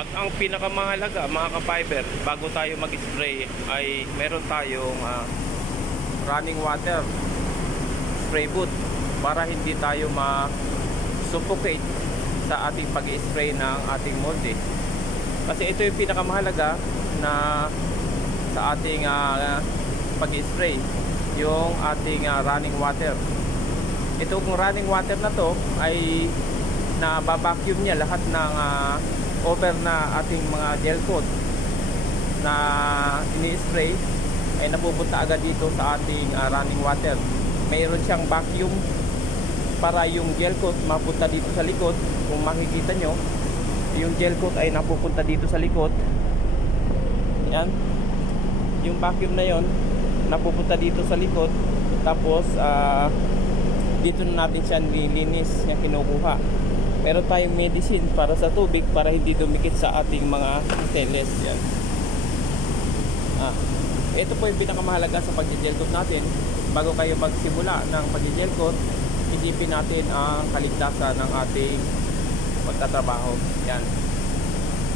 At ang pinakamahalaga mga ka-fiber, bago tayo mag-spray ay meron tayong running water spray boot para hindi tayo ma-suffocate sa ating pag-spray ng ating molde. Kasi ito yung pinakamahalaga na sa ating pag-spray, yung ating running water. Itong running water na to ay nababacuum niya lahat ng over na ating mga gel coat na ini-spray, ay napupunta agad dito sa ating running water. Mayroon siyang vacuum para yung gel coat mapunta dito sa likod. Kung makikita nyo, yung gel coat ay napupunta dito sa likod. Yan, yung vacuum na yon napupunta dito sa likod. Tapos dito na natin siya nililinis, yung kinukuha. Meron tayong medicine para sa tubig para hindi dumikit sa ating mga stainless. Yan. Ito po yung pinakamahalaga sa pag-gel coat natin. Bago kayo magsimula ng pag-gel coat, isipin natin ang kaligtasan ng ating pagtatrabaho. Yan.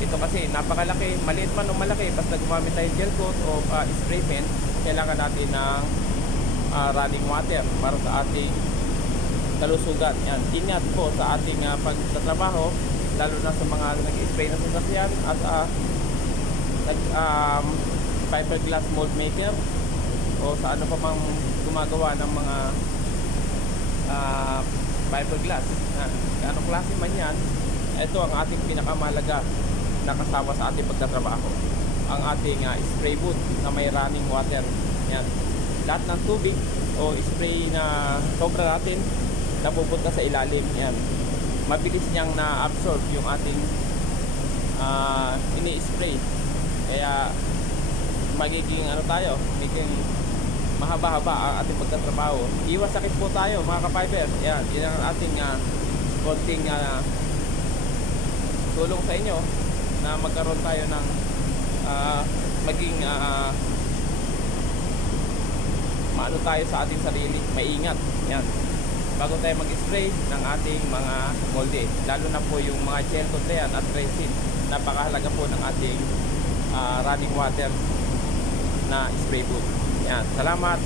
Ito kasi napakalaki, maliit man o malaki, basta gumamit tayo gel coat o spray pen, kailangan natin ng running water para sa ating kalusugan. Yan, ingat po sa ating pagtatrabaho, lalo na sa mga nag-spray na sasakyan at fiberglass mold maker o sa ano pa mang gumagawa ng mga fiberglass. Anong klase man yan, ito ang ating pinakamahalaga na kasama sa ating pagtatrabaho, ang ating spray boot na may running water. Yan, lahat ng tubig o spray na sobra natin napupunta sa ilalim. Yan, mabilis niyang na-absorb yung ating ini-spray, kaya magiging magiging mahaba-haba ang ating pagtatrabaho. Iwas sakit po tayo mga ka-fiber. Yan, yun ang ating konting tulong sa inyo na magkaroon tayo ng maging maano tayo sa ating sarili, maingat. Yan, bago tayo mag-spray ng ating mga molde, lalo na po yung mga gel coat na yan at resin. Napakahalaga po ng ating running water na spray boot. Yan, salamat.